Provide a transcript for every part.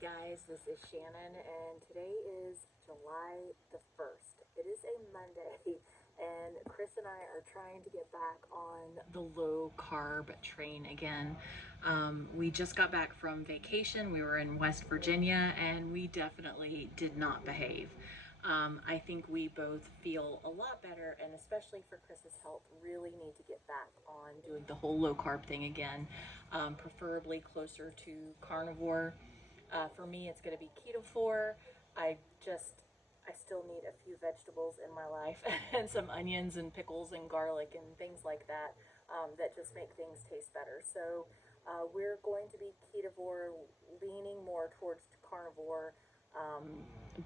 Hey guys, this is Shannon, and today is July the 1st. It is a Monday, and Chris and I are trying to get back on the low carb train again. We just got back from vacation. We were in West Virginia, and we definitely did not behave. I think we both feel a lot better, and especially for Chris's health, really need to get back on doing the whole low carb thing again, preferably closer to carnivore. For me, it's going to be ketovore. I just, I still need a few vegetables in my life and some onions and pickles and garlic and things like that that just make things taste better. So we're going to be ketovore, leaning more towards carnivore.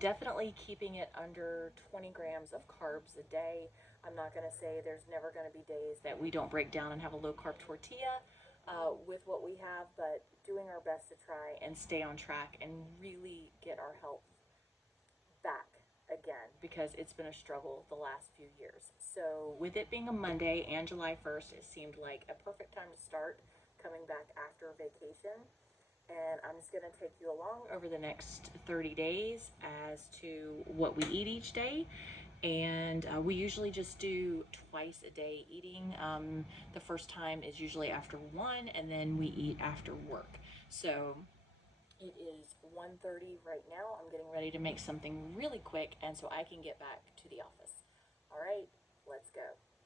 Definitely keeping it under 20 grams of carbs a day. I'm not going to say there's never going to be days that we don't break down and have a low carb tortilla with what we have, but doing our best to try and stay on track and really get our health back again because it's been a struggle the last few years. So, with it being a Monday and July 1st, it seemed like a perfect time to start coming back after vacation. And I'm just going to take you along over the next 30 days as to what we eat each day. And we usually just do twice a day eating. The first time is usually after 1, and then we eat after work. So it is 1:30 right now. I'm getting ready to make something really quick, and so I can get back to the office. All right, let's go.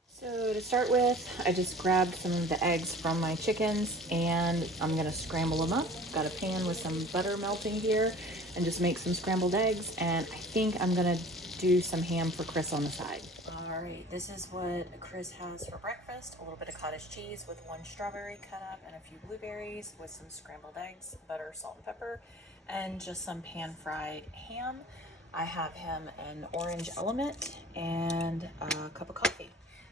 So to start with, I just grabbed some of the eggs from my chickens, and I'm going to scramble them up. Got a pan with some butter melting here, and just make some scrambled eggs, and I think I'm going to do some ham for Chris on the side. All right, this is what Chris has for breakfast. A little bit of cottage cheese with 1 strawberry cut up and a few blueberries with some scrambled eggs, butter, salt, and pepper, and just some pan-fried ham. I have him an orange element and a cup of coffee.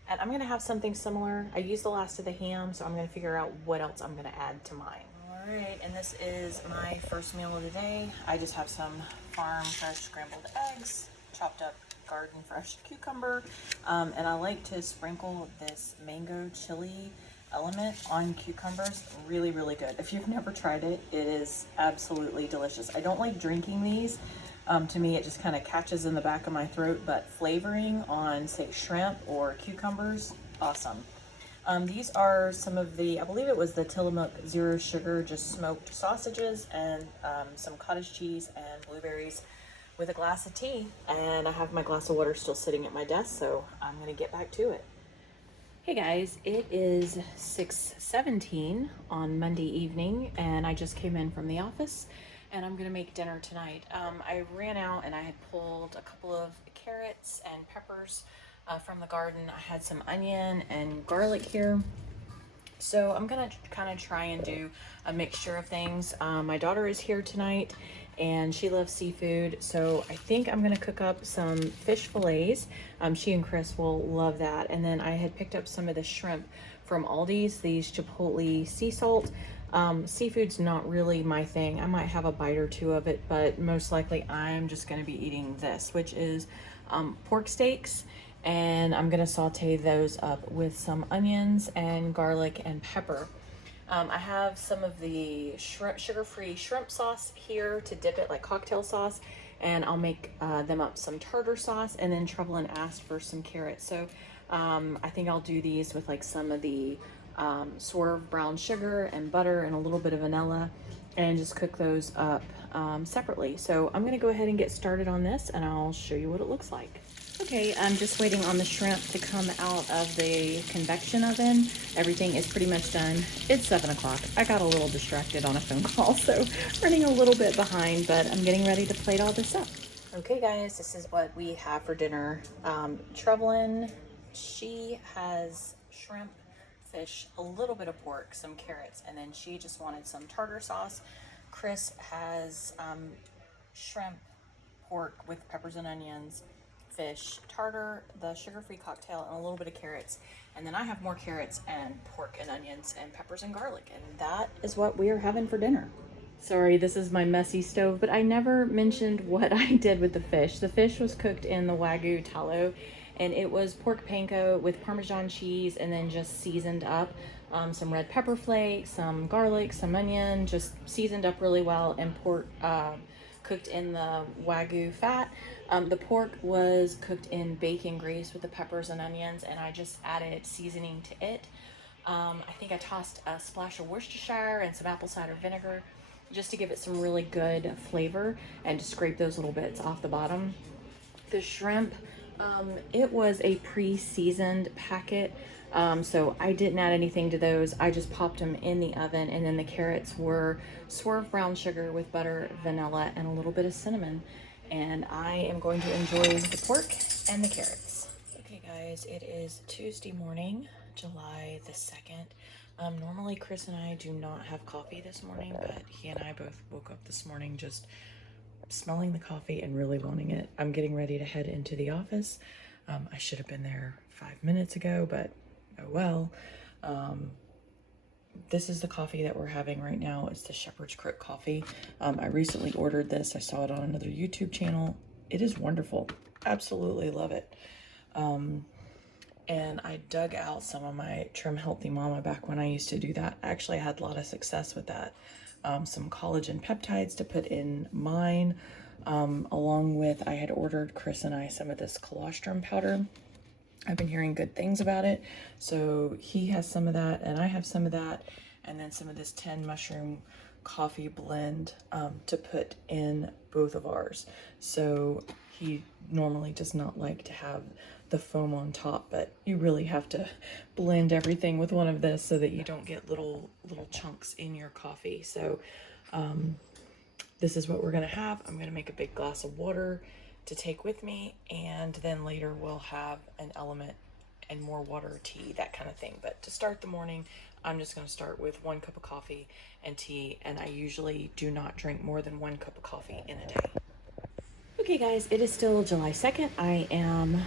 And I'm gonna have something similar. I used the last of the ham, so I'm gonna figure out what else I'm gonna add to mine. All right, and this is my first meal of the day. I just have some farm fresh scrambled eggs, chopped up garden fresh cucumber, and I like to sprinkle this mango chili element on cucumbers. Really, really good. If you've never tried it, it is absolutely delicious. I don't like drinking these. To me, it just kind of catches in the back of my throat, but flavoring on, say, shrimp or cucumbers, awesome. These are some of the, I believe it was the Tillamook Zero Sugar, just smoked sausages and some cottage cheese and blueberries with a glass of tea. And I have my glass of water still sitting at my desk, so I'm going to get back to it. Hey guys, it is 6:17 on Monday evening, and I just came in from the office, and I'm gonna make dinner tonight. I ran out and I had pulled a couple of carrots and peppers from the garden. I had some onion and garlic here. So I'm gonna kind of try and do a mixture of things. My daughter is here tonight and she loves seafood, so I think I'm gonna cook up some fish fillets. She and Chris will love that. And then I had picked up some of the shrimp from Aldi's, these Chipotle sea salt. Seafood's not really my thing. I might have a bite or two of it, but most likely I'm just gonna be eating this, which is pork steaks. And I'm gonna saute those up with some onions and garlic and pepper. I have some of the sugar-free shrimp sauce here to dip it like cocktail sauce, and I'll make them up some tartar sauce. And then Trevelyan asked for some carrots, so I think I'll do these with like some of the swerve brown sugar and butter and a little bit of vanilla, and just cook those up separately. So I'm gonna go ahead and get started on this, and I'll show you what it looks like. Okay, I'm just waiting on the shrimp to come out of the convection oven. Everything is pretty much done. It's 7 o'clock. I got a little distracted on a phone call, so running a little bit behind, but I'm getting ready to plate all this up. Okay guys, this is what we have for dinner. Trevelyan, she has shrimp, fish, a little bit of pork, some carrots, and then she just wanted some tartar sauce. Chris has shrimp, pork with peppers and onions, fish, tartar, the sugar-free cocktail, and a little bit of carrots. And then I have more carrots and pork and onions and peppers and garlic, and that is what we are having for dinner. Sorry, this is my messy stove, but I never mentioned what I did with the fish. The fish was cooked in the Wagyu tallow, and it was pork panko with Parmesan cheese and then just seasoned up some red pepper flakes, some garlic, some onion, just seasoned up really well, and pork cooked in the Wagyu fat. The pork was cooked in bacon grease with the peppers and onions, and I just added seasoning to it. I think I tossed a splash of Worcestershire and some apple cider vinegar just to give it some really good flavor and to scrape those little bits off the bottom. The shrimp, it was a pre-seasoned packet, so I didn't add anything to those. I just popped them in the oven, and then the carrots were swerve brown sugar with butter, vanilla, and a little bit of cinnamon. And I am going to enjoy the pork and the carrots. Okay guys, it is Tuesday morning, July the 2nd. Normally Chris and I do not have coffee this morning, but he and I both woke up this morning just smelling the coffee and really wanting it. I'm getting ready to head into the office. I should have been there 5 minutes ago, but oh well. This is the coffee that we're having right now. It's the Shepherd's Crook coffee. I recently ordered this. I saw it on another YouTube channel. It is wonderful. Absolutely love it. And I dug out some of my Trim Healthy Mama back when I used to do that. Actually, I had a lot of success with that. Some collagen peptides to put in mine, along with I had ordered Chris and I some of this colostrum powder. I've been hearing good things about it, so he has some of that and I have some of that, and then some of this 10 mushroom coffee blend to put in both of ours. So he normally does not like to have the foam on top, but you really have to blend everything with one of this so that you don't get little chunks in your coffee. So this is what we're gonna have. I'm gonna make a big glass of water to take with me, and then later we'll have an element and more water, tea, that kind of thing. But to start the morning, I'm just going to start with 1 cup of coffee and tea, and I usually do not drink more than 1 cup of coffee in a day. Okay guys, it is still July 2nd. I am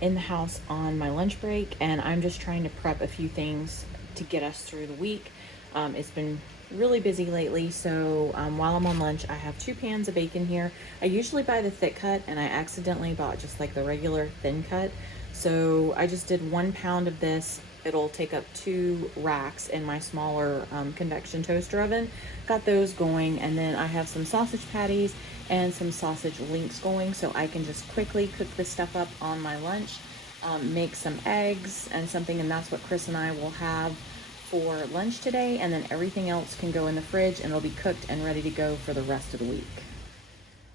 in the house on my lunch break, and I'm just trying to prep a few things to get us through the week. It's been really busy lately, so while I'm on lunch, I have 2 pans of bacon here. I usually buy the thick cut, and I accidentally bought just like the regular thin cut. So I just did 1 pound of this. It'll take up 2 racks in my smaller convection toaster oven. Got those going, and then I have some sausage patties and some sausage links going, so I can just quickly cook this stuff up on my lunch, make some eggs and something, and that's what Chris and I will have for lunch today, and then everything else can go in the fridge and it'll be cooked and ready to go for the rest of the week.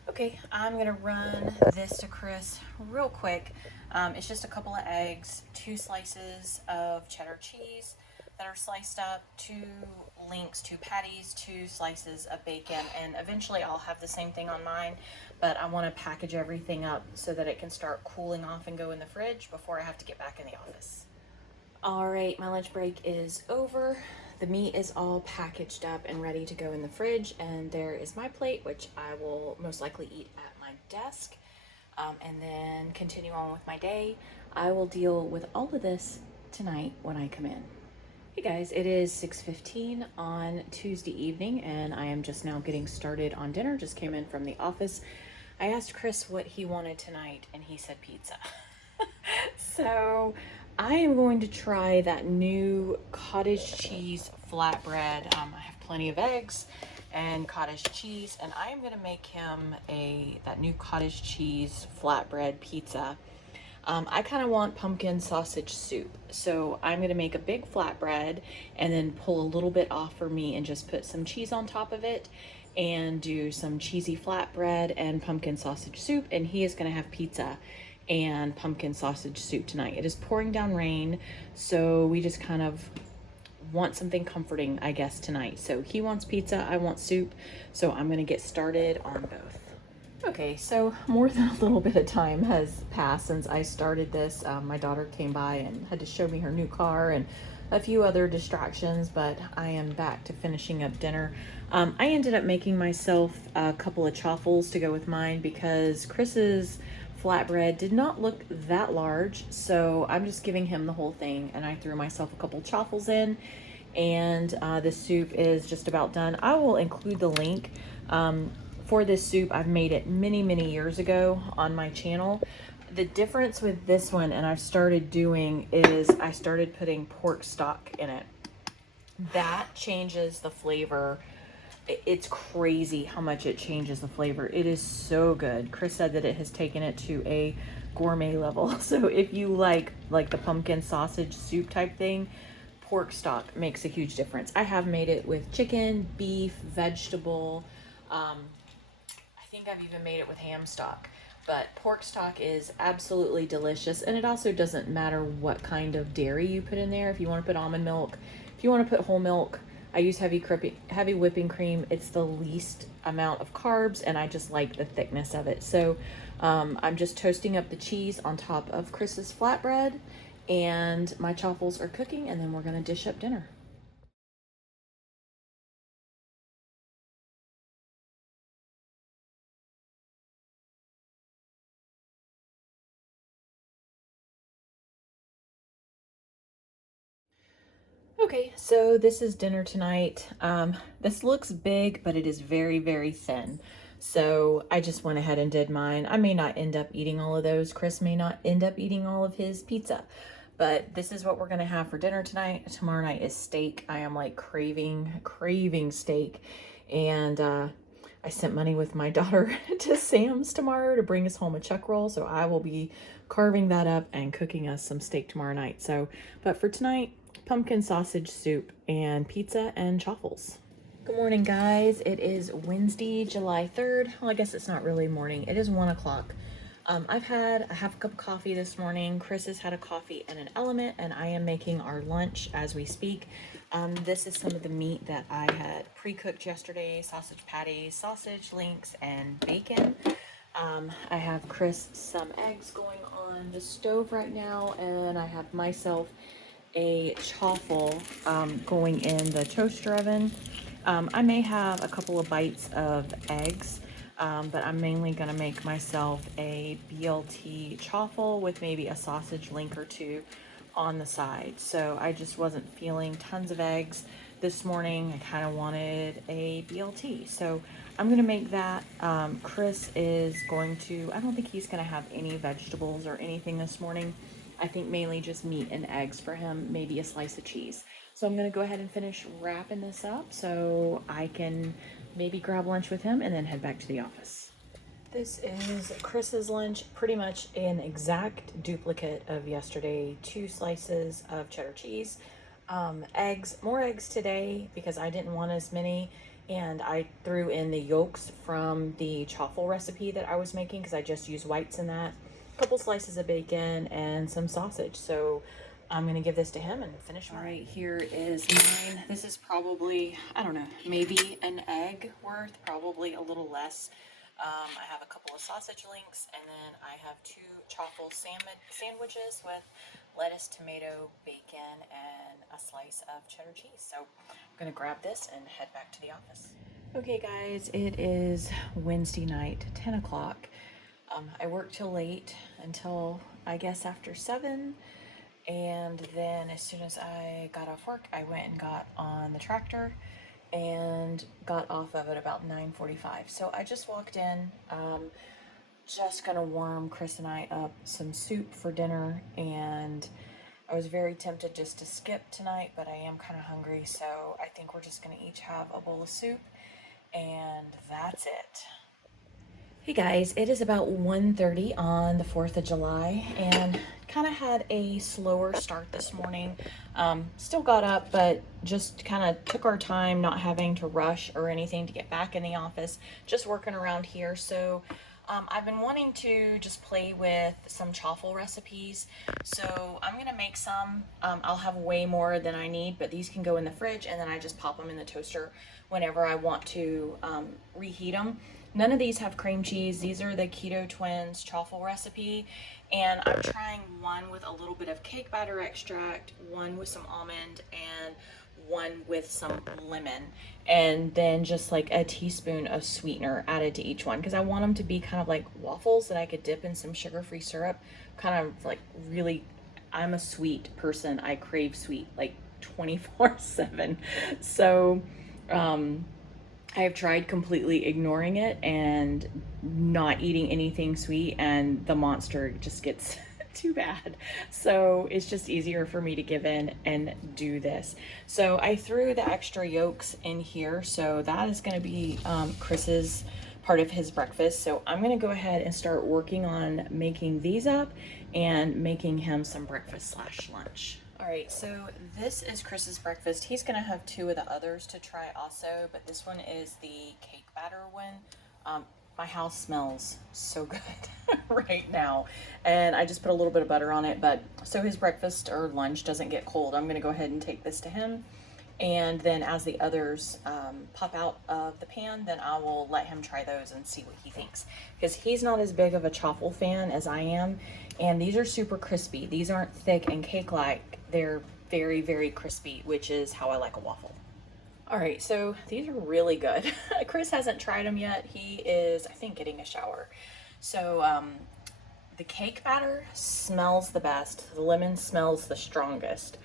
Okay, I'm gonna run this to Chris real quick. It's just a couple of eggs, 2 slices of cheddar cheese that are sliced up, 2 links, 2 patties, 2 slices of bacon, and eventually I'll have the same thing on mine, but I want to package everything up so that it can start cooling off and go in the fridge before I have to get back in the office. All right, my lunch break is over. The meat is all packaged up and ready to go in the fridge, and there is my plate, which I will most likely eat at my desk, and then continue on with my day. I will deal with all of this tonight when I come in. Hey guys, it is 6:15 on Tuesday evening, and I am just now getting started on dinner. Just came in from the office. I asked Chris what he wanted tonight, and he said pizza. So I am going to try that new cottage cheese flatbread. I have plenty of eggs and cottage cheese, and I am going to make him that new cottage cheese flatbread pizza. I kind of want pumpkin sausage soup, so I'm going to make a big flatbread and then pull a little bit off for me and just put some cheese on top of it and do some cheesy flatbread and pumpkin sausage soup, and he is going to have pizza and pumpkin sausage soup tonight. It is pouring down rain, so we just kind of want something comforting, I guess, tonight. So he wants pizza, I want soup, so I'm gonna get started on both. Okay, so more than a little bit of time has passed since I started this. My daughter came by and had to show me her new car and a few other distractions, but I am back to finishing up dinner. I ended up making myself a couple of chaffles to go with mine because Chris's flatbread did not look that large, so I'm just giving him the whole thing, and I threw myself a couple chaffles in, and the soup is just about done. I will include the link for this soup. I've made it many years ago on my channel. The difference with this one, and I've started doing, is I started putting pork stock in it. that changes the flavor. It's crazy how much it changes the flavor. It is so good. Chris said that it has taken it to a gourmet level. So if you like the pumpkin sausage soup type thing, pork stock makes a huge difference. I have made it with chicken, beef, vegetable. I think I've even made it with ham stock. But pork stock is absolutely delicious, and it also doesn't matter what kind of dairy you put in there. If you want to put almond milk, if you want to put whole milk, I use heavy whipping cream. It's the least amount of carbs, and I just like the thickness of it. So I'm just toasting up the cheese on top of Chris's flatbread, and my chaffles are cooking, and then we're gonna dish up dinner. Okay, so this is dinner tonight. This looks big, but it is very, very thin. So I just went ahead and did mine. I may not end up eating all of those. Chris may not end up eating all of his pizza. But this is what we're gonna have for dinner tonight. Tomorrow night is steak. I am like craving steak. And I sent money with my daughter to Sam's tomorrow to bring us home a chuck roll. So I will be carving that up and cooking us some steak tomorrow night. So, but for tonight, pumpkin sausage soup and pizza and chaffles. Good morning, guys. It is Wednesday, July 3rd. Well, I guess it's not really morning. It is 1 o'clock. I've had a half a cup of coffee this morning. Chris has had a coffee and an Element, and I am making our lunch as we speak. This is some of the meat that I had pre-cooked yesterday: sausage patties, sausage links, and bacon. I have Chris some eggs going on the stove right now, and I have myself a chaffle going in the toaster oven. I may have a couple of bites of eggs, but I'm mainly going to make myself a BLT chaffle with maybe a sausage link or two on the side. So I just wasn't feeling tons of eggs this morning. I kind of wanted a BLT. So I'm going to make that. Chris is going to, I don't think he's going to have any vegetables or anything this morning. I think mainly just meat and eggs for him, maybe a slice of cheese. So I'm going to go ahead and finish wrapping this up so I can maybe grab lunch with him and then head back to the office. This is Chris's lunch, pretty much an exact duplicate of yesterday. 2 slices of cheddar cheese, eggs, more eggs today because I didn't want as many, and I threw in the yolks from the chaffle recipe that I was making because I just use whites in that. Couple slices of bacon and some sausage. So I'm gonna give this to him and finish. All right, here is mine. This is probably, I don't know, maybe an egg worth, probably a little less. I have a couple of sausage links, and then I have 2 chaffle sandwiches with lettuce, tomato, bacon, and a slice of cheddar cheese. So I'm gonna grab this and head back to the office. Okay guys, it is Wednesday night, 10 o'clock. I worked till late, until I guess after 7, and then as soon as I got off work, I went and got on the tractor and got off of it about 9:45. So I just walked in, just gonna warm Chris and I up some soup for dinner, and I was very tempted just to skip tonight, but I am kind of hungry, so I think we're just gonna each have a bowl of soup, and that's it. Hey guys, it is about 1:30 on the 4th of July, and kind of had a slower start this morning. Still got up, but just kind of took our time, not having to rush or anything to get back in the office, just working around here. So I've been wanting to just play with some chaffle recipes, so I'm gonna make some. I'll have way more than I need, but these can go in the fridge, and then I just pop them in the toaster whenever I want to reheat them. None of these have cream cheese. These are the Keto Twins chaffle recipe, and I'm trying one with a little bit of cake batter extract, one with some almond, and one with some lemon, and then just like a teaspoon of sweetener added to each one, because I want them to be kind of like waffles that I could dip in some sugar-free syrup. Kind of like, really, I'm a sweet person. I crave sweet like 24/7. So I have tried completely ignoring it and not eating anything sweet, and the monster just gets too bad. So it's just easier for me to give in and do this. So I threw the extra yolks in here. So that is going to be Chris's part of his breakfast. So I'm going to go ahead and start working on making these up and making him some breakfast / lunch. All right, so this is Chris's breakfast. He's gonna have two of the others to try also, but this one is the cake batter one. My house smells so good right now, and I just put a little bit of butter on it, but so his breakfast or lunch doesn't get cold, I'm gonna go ahead and take this to him. And then as the others pop out of the pan, then I will let him try those and see what he thinks. Because he's not as big of a chaffle fan as I am. And these are super crispy. These aren't thick and cake-like. They're very, very crispy, which is how I like a waffle. All right, so these are really good. Chris hasn't tried them yet. He is, I think, getting a shower. So the cake batter smells the best. The lemon smells the strongest.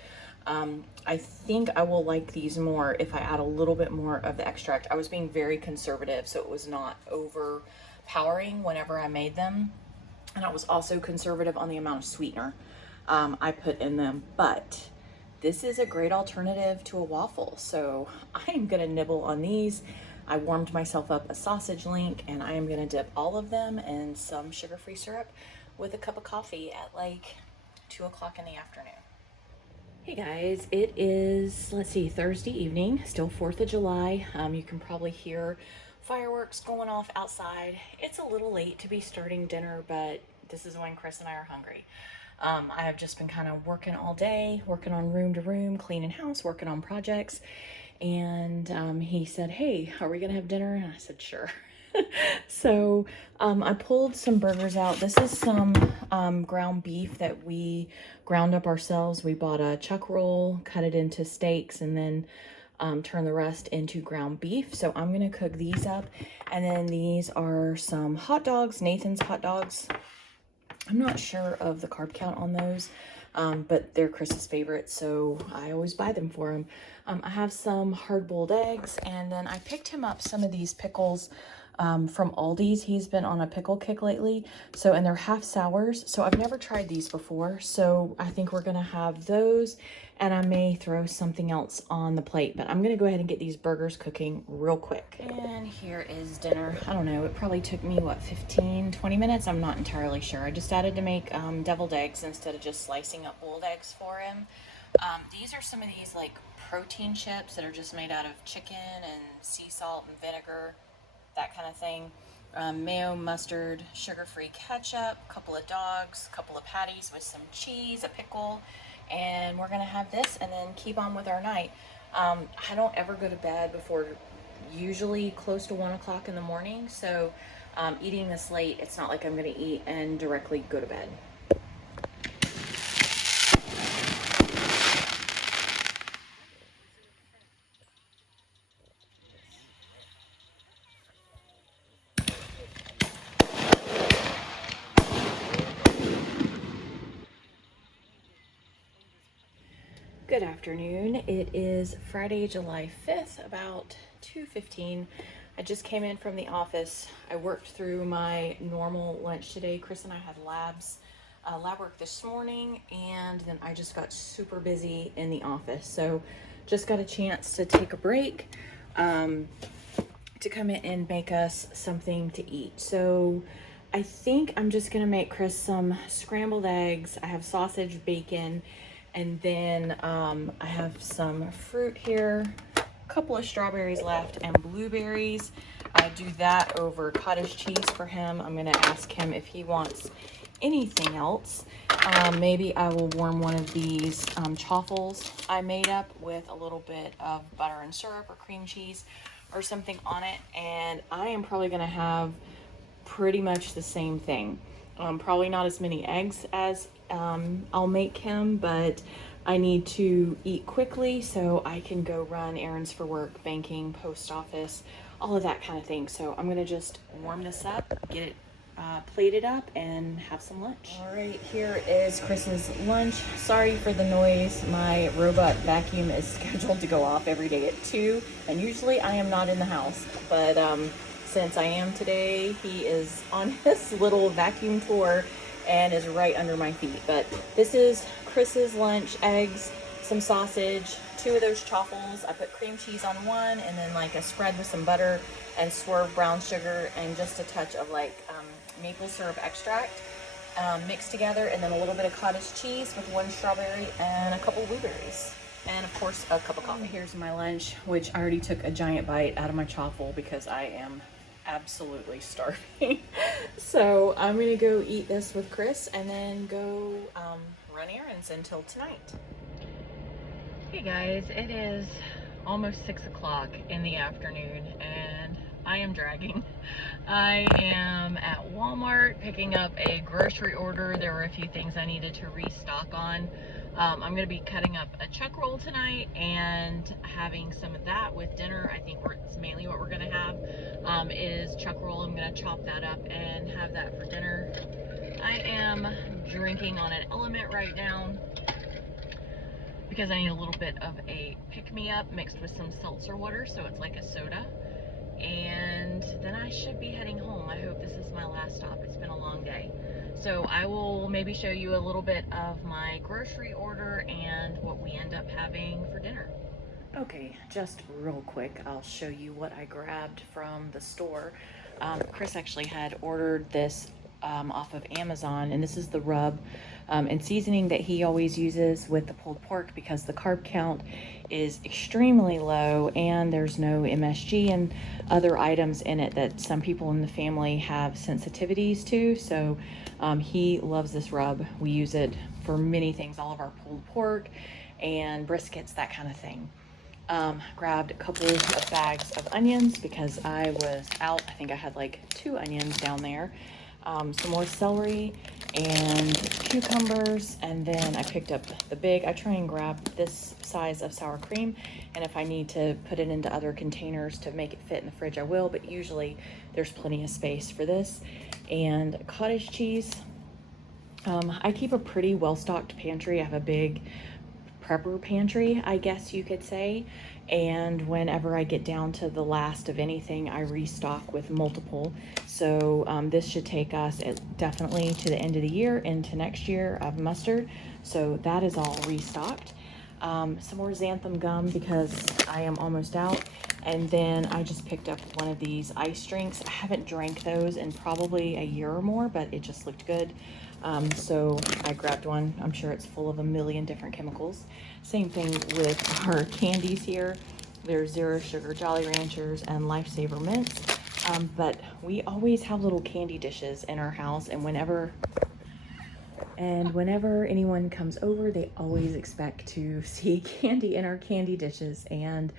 I think I will like these more if I add a little bit more of the extract. I was being very conservative, so it was not overpowering whenever I made them. And I was also conservative on the amount of sweetener I put in them. But this is a great alternative to a waffle. So I'm gonna nibble on these. I warmed myself up a sausage link, and I am gonna dip all of them in some sugar-free syrup with a cup of coffee at like 2 o'clock in the afternoon. Hey guys, it is, let's see, Thursday evening, still 4th of July. You can probably hear fireworks going off outside. It's a little late to be starting dinner, but this is when Chris and I are hungry. I have just been kind of working all day, working on room to room, cleaning house, working on projects. And he said, hey, are we gonna have dinner? And I said, sure. So I pulled some burgers out. This is some ground beef that we ground up ourselves. We bought a chuck roll, cut it into steaks, and then turn the rest into ground beef. So I'm gonna cook these up. And then these are some hot dogs, Nathan's hot dogs. I'm not sure of the carb count on those, but they're Chris's favorite, so I always buy them for him. I have some hard-boiled eggs, and then I picked him up some of these pickles from Aldi's. He's been on a pickle kick lately, and they're half sours, so I've never tried these before, so I think we're gonna have those, and I may throw something else on the plate, but I'm gonna go ahead and get these burgers cooking real quick. And here is dinner. I don't know, it probably took me, what, 15-20 minutes? I'm not entirely sure. I decided to make deviled eggs instead of just slicing up boiled eggs for him. These are some of these like protein chips that are just made out of chicken and sea salt and vinegar, that kind of thing. Mayo, mustard, sugar-free ketchup, a couple of dogs, a couple of patties with some cheese, a pickle, and we're gonna have this and then keep on with our night. I don't ever go to bed before usually close to 1 o'clock in the morning, so eating this late, it's not like I'm gonna eat and directly go to bed. Good afternoon. It is Friday, July 5th, about 2:15. I just came in from the office. I worked through my normal lunch today. Chris and I had lab work this morning, and then I just got super busy in the office. So just got a chance to take a break to come in and make us something to eat. So I think I'm just gonna make Chris some scrambled eggs. I have sausage, bacon, and then I have some fruit here, a couple of strawberries left, and blueberries. I do that over cottage cheese for him. I'm gonna ask him if he wants anything else. Maybe I will warm one of these chaffles I made up with a little bit of butter and syrup or cream cheese or something on it. And I am probably gonna have pretty much the same thing. Probably not as many eggs as I'll make him, but I need to eat quickly so I can go run errands for work, banking, post office, all of that kind of thing. So I'm gonna just warm this up, get it plated up, and have some lunch. All right, here is Chris's lunch. Sorry for the noise. My robot vacuum is scheduled to go off every day at 2, and usually I am not in the house, but since I am today, he is on his little vacuum tour, and is right under my feet. But this is Chris's lunch: eggs, some sausage, 2 of those chaffles. I put cream cheese on one, and then like a spread with some butter and swerve brown sugar and just a touch of like maple syrup extract mixed together, and then a little bit of cottage cheese with 1 strawberry and a couple blueberries. And of course, a cup of coffee. Here's my lunch, which I already took a giant bite out of my chaffle because I am absolutely starving. So I'm gonna go eat this with Chris and then go run errands until tonight. Hey guys, it is almost 6 o'clock in the afternoon and I am dragging. I am at Walmart picking up a grocery order. There were a few things I needed to restock on. I'm going to be cutting up a chuck roll tonight and having some of that with dinner. I think it's mainly what we're going to have is chuck roll. I'm going to chop that up and have that for dinner. I am drinking on an Element right now because I need a little bit of a pick-me-up mixed with some seltzer water, so it's like a soda. And then I should be heading home. I hope this is my last stop. It's been a long day. So I will maybe show you a little bit of my grocery order and what we end up having for dinner. Okay, just real quick, I'll show you what I grabbed from the store. Chris actually had ordered this off of Amazon, and this is the rub and seasoning that he always uses with the pulled pork because the carb count is extremely low and there's no MSG and other items in it that some people in the family have sensitivities to. So he loves this rub. We use it for many things, all of our pulled pork and briskets, that kind of thing. Grabbed a couple of bags of onions because I was out. I think I had like 2 onions down there. Some more celery and cucumbers, and then I picked up I try and grab this size of sour cream, and if I need to put it into other containers to make it fit in the fridge, I will, but usually there's plenty of space for this. And cottage cheese. I keep a pretty well-stocked pantry. I have a big prepper pantry, I guess you could say, and whenever I get down to the last of anything, I restock with multiple. So this should take us definitely to the end of the year into next year of mustard, so that is all restocked. Some more xanthan gum because I am almost out, and then I just picked up one of these ice drinks. I haven't drank those in probably a year or more, but it just looked good. So I grabbed one. I'm sure it's full of a million different chemicals. Same thing with our candies here. There's Zero Sugar Jolly Ranchers and Lifesaver Mints. But we always have little candy dishes in our house, and whenever anyone comes over, they always expect to see candy in our candy dishes. And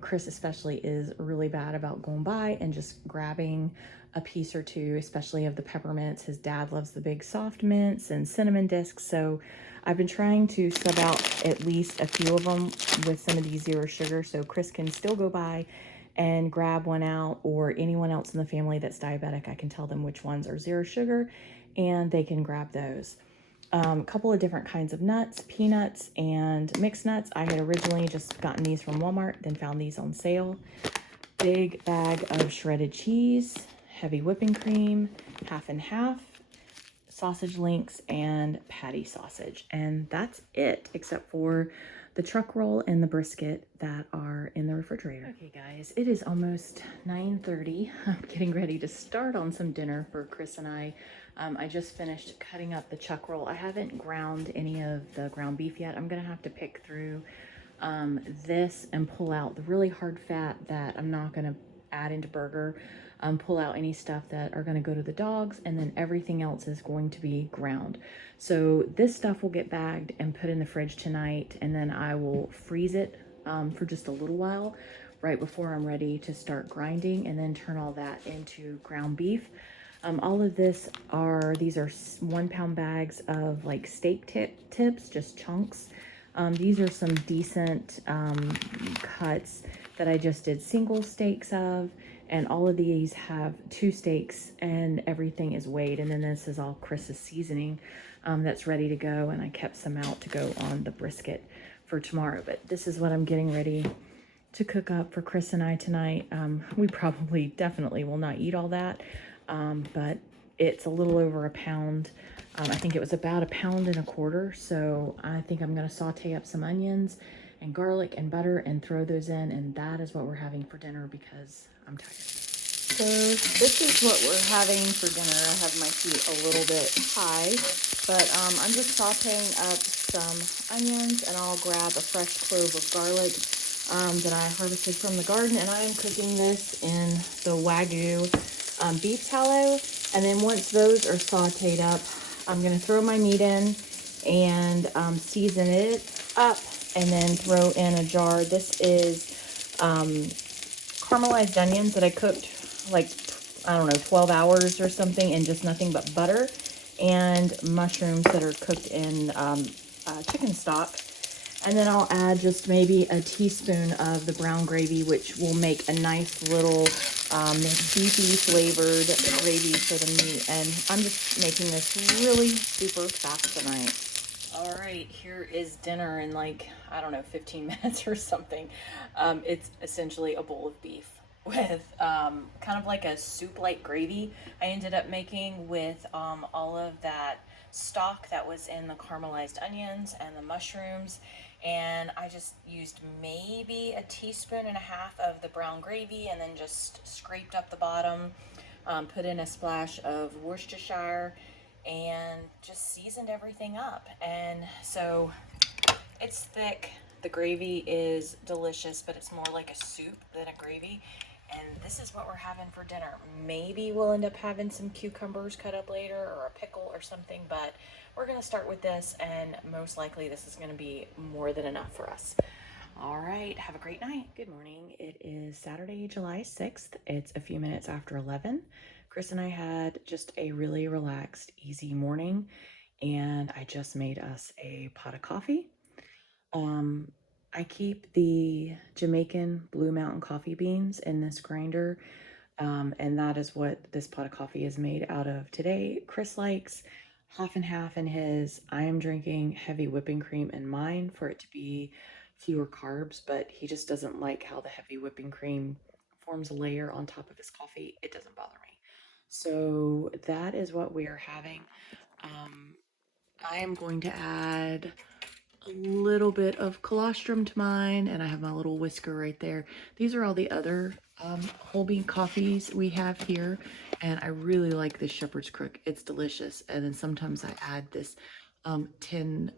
Chris especially is really bad about going by and just grabbing a piece or two, especially of the peppermints. His dad loves the big soft mints and cinnamon discs, so I've been trying to sub out at least a few of them with some of these zero sugar, so Chris can still go by and grab one out, or anyone else in the family that's diabetic, I can tell them which ones are zero sugar and they can grab those. A couple of different kinds of nuts, peanuts and mixed nuts. I had originally just gotten these from Walmart, then found these on sale. Big bag of shredded cheese, heavy whipping cream, half and half, sausage links, and patty sausage. And that's it, except for the chuck roll and the brisket that are in the refrigerator. Okay guys, it is almost 9:30. I'm getting ready to start on some dinner for Chris and I. I just finished cutting up the chuck roll. I haven't ground any of the ground beef yet. I'm gonna have to pick through this and pull out the really hard fat that I'm not gonna add into burger. Pull out any stuff that are going to go to the dogs, and then everything else is going to be ground. So this stuff will get bagged and put in the fridge tonight, and then I will freeze it for just a little while right before I'm ready to start grinding, and then turn all that into ground beef. All of these are 1 pound bags of like steak tips, just chunks. These are some decent cuts that I just did single steaks of. And all of these have 2 steaks and everything is weighed. And then this is all Chris's seasoning that's ready to go. And I kept some out to go on the brisket for tomorrow. But this is what I'm getting ready to cook up for Chris and I tonight. We definitely will not eat all that. But It's a little over a pound. I think it was about 1.25 pounds. So I think I'm going to saute up some onions and garlic and butter and throw those in. And that is what we're having for dinner because I'm tired. So this is what we're having for dinner. I have my heat a little bit high, but I'm just sauteing up some onions, and I'll grab a fresh clove of garlic that I harvested from the garden, and I am cooking this in the Wagyu beef tallow. And then once those are sauteed up, I'm going to throw my meat in and season it up, and then throw in a jar. This is caramelized onions that I cooked like, I don't know, 12 hours or something in just nothing but butter, and mushrooms that are cooked in chicken stock. And then I'll add just maybe a teaspoon of the brown gravy, which will make a nice little beefy flavored gravy for the meat. And I'm just making this really super fast tonight. All right, here is dinner in like, I don't know, 15 minutes or something. It's essentially a bowl of beef with kind of like a soup-like gravy I ended up making with all of that stock that was in the caramelized onions and the mushrooms. And I just used maybe 1.5 teaspoons of the brown gravy, and then just scraped up the bottom, put in a splash of Worcestershire, and just seasoned everything up. And so it's thick. The gravy is delicious, but it's more like a soup than a gravy. And this is what we're having for dinner. Maybe we'll end up having some cucumbers cut up later, or a pickle or something, but we're gonna start with this, and most likely this is gonna be more than enough for us. All right, have a great night. Good morning. It is Saturday, July 6th. It's a few minutes after 11. Chris and I had just a really relaxed, easy morning, and I just made us a pot of coffee. I keep the Jamaican Blue Mountain coffee beans in this grinder, and that is what this pot of coffee is made out of today. Chris likes half and half in his. I am drinking heavy whipping cream in mine for it to be fewer carbs, but he just doesn't like how the heavy whipping cream forms a layer on top of his coffee. It doesn't bother me. So that is what we are having. I am going to add a little bit of colostrum to mine, and I have my little whisker right there. These are all the other whole bean coffees we have here, and I really like this shepherd's crook. It's delicious. And then sometimes I add this tin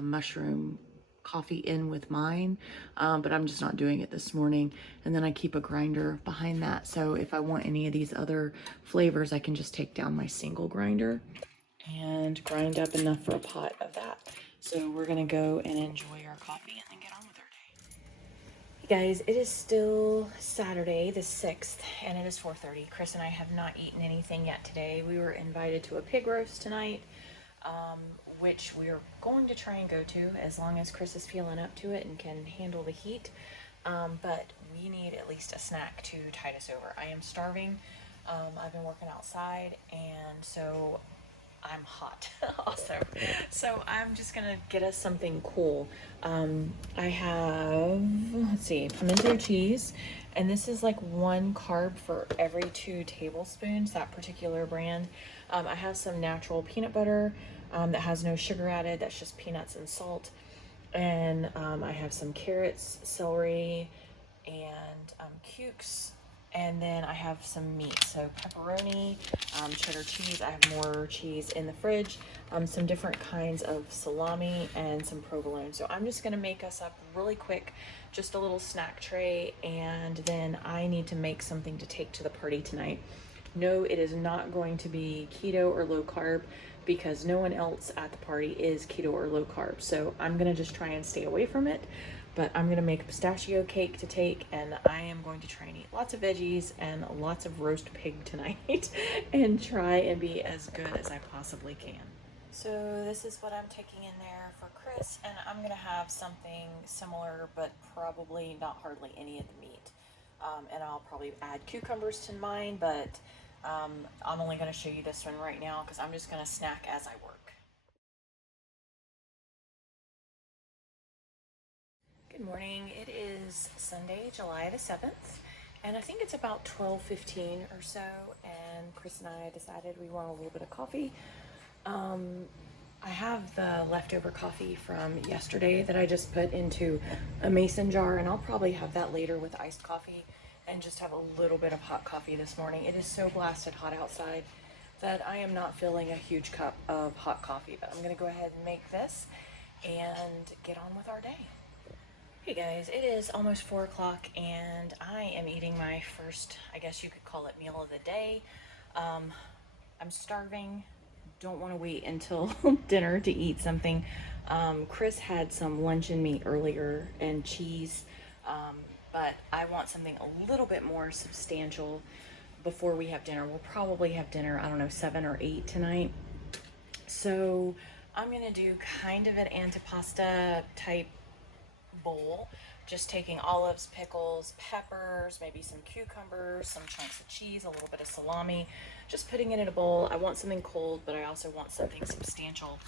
mushroom coffee in with mine, but I'm just not doing it this morning. And then I keep a grinder behind that, so if I want any of these other flavors, I can just take down my single grinder and grind up enough for a pot of that. So we're gonna go and enjoy our coffee and then get on with our day. Hey guys, it is still Saturday the 6th, and it is 4:30. Chris and I have not eaten anything yet today. We were invited to a pig roast tonight, which we're going to try and go to as long as Chris is feeling up to it and can handle the heat. But we need at least a snack to tide us over. I am starving. I've been working outside, and so I'm hot also. So I'm just gonna get us something cool. I have, let's see, pimento cheese, and this is like 1 carb for every 2 tablespoons, that particular brand. I have some natural peanut butter that has no sugar added, that's just peanuts and salt. And I have some carrots, celery, and cukes. And then I have some meat, so pepperoni, cheddar cheese. I have more cheese in the fridge, some different kinds of salami, and some provolone. So I'm just gonna make us up really quick, just a little snack tray, and then I need to make something to take to the party tonight. No, it is not going to be keto or low carb, because no one else at the party is keto or low carb. So I'm gonna just try and stay away from it. But I'm gonna make a pistachio cake to take, and I am going to try and eat lots of veggies and lots of roast pig tonight and try and be as good as I possibly can. So this is what I'm taking in there for Chris, and I'm gonna have something similar, but probably not hardly any of the meat. And I'll probably add cucumbers to mine, but I'm only gonna show you this one right now because I'm just gonna snack as I work. Good morning. It is Sunday, July the 7th, and I think it's about 12:15 or so, and Chris and I decided we want a little bit of coffee. I have the leftover coffee from yesterday that I just put into a mason jar, and I'll probably have that later with iced coffee and just have a little bit of hot coffee this morning. It is so blasted hot outside that I am not filling a huge cup of hot coffee, but I'm gonna go ahead and make this and get on with our day. Hey guys, it is almost 4 o'clock and I am eating my first, I guess you could call it, meal of the day. I'm starving, don't want to wait until dinner to eat something. Chris had some luncheon meat earlier and cheese, but I want something a little bit more substantial before we have dinner. We'll probably have dinner, I don't know, 7 or 8 tonight. So I'm gonna do kind of an antipasta type bowl, just taking olives, pickles, peppers, maybe some cucumbers, some chunks of cheese, a little bit of salami, just putting it in a bowl. I want something cold, but I also want something substantial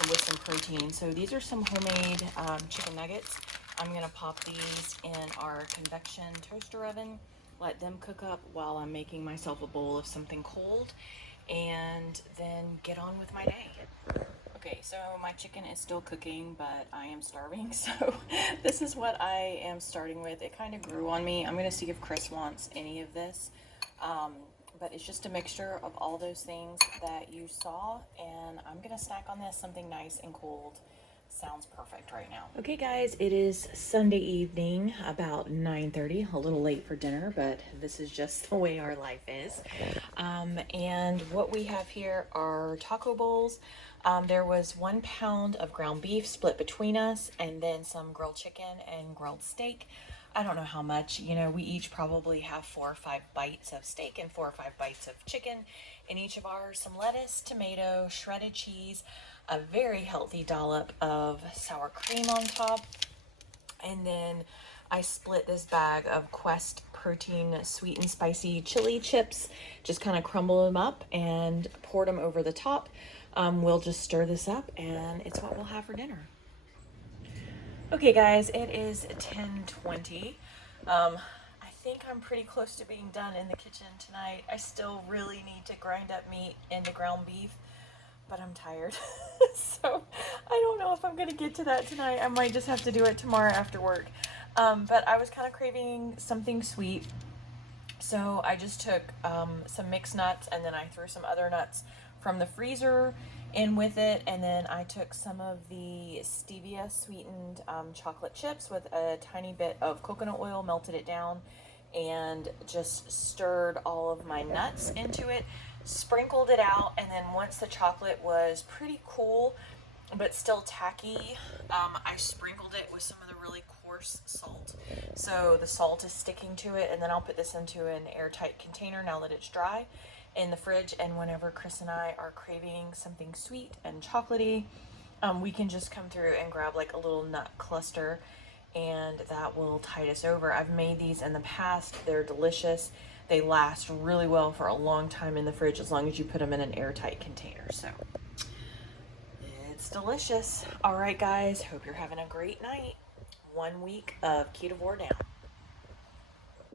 with some protein. So these are some homemade chicken nuggets. I'm gonna pop these in our convection toaster oven, let them cook up while I'm making myself a bowl of something cold, and then get on with my day. Okay, so my chicken is still cooking, but I am starving, so this is what I am starting with. It kind of grew on me. I'm gonna see if Chris wants any of this, but it's just a mixture of all those things that you saw, and I'm gonna snack on this, something nice and cold. Sounds perfect right now. Okay guys, it is Sunday evening, about 9:30, a little late for dinner, but this is just the way our life is. And what we have here are taco bowls. There was 1 pound of ground beef split between us, and then some grilled chicken and grilled steak. I don't know how much, you know, we each probably have 4 or 5 bites of steak and 4 or 5 bites of chicken in each of ours. Some lettuce, tomato, shredded cheese, a very healthy dollop of sour cream on top. And then I split this bag of Quest protein sweet and spicy chili chips, just kind of crumble them up and poured them over the top. We'll just stir this up and it's what we'll have for dinner. Okay guys, it is 10:20. I think I'm pretty close to being done in the kitchen tonight. I still really need to grind up meat into ground beef, but I'm tired. So I don't know if I'm gonna get to that tonight. I might just have to do it tomorrow after work. But I was kind of craving something sweet. So I just took some mixed nuts, and then I threw some other nuts from the freezer in with it, and then I took some of the stevia sweetened chocolate chips with a tiny bit of coconut oil, melted it down, and just stirred all of my nuts into it, sprinkled it out, and then once the chocolate was pretty cool but still tacky, I sprinkled it with some of the really coarse salt, so the salt is sticking to it. And then I'll put this into an airtight container now that it's dry in the fridge, and whenever Chris and I are craving something sweet and chocolatey, we can just come through and grab like a little nut cluster, and that will tide us over. I've made these in the past. They're delicious. They last really well for a long time in the fridge as long as you put them in an airtight container. So it's delicious. All right, guys, hope you're having a great night. 1 week of ketovore down.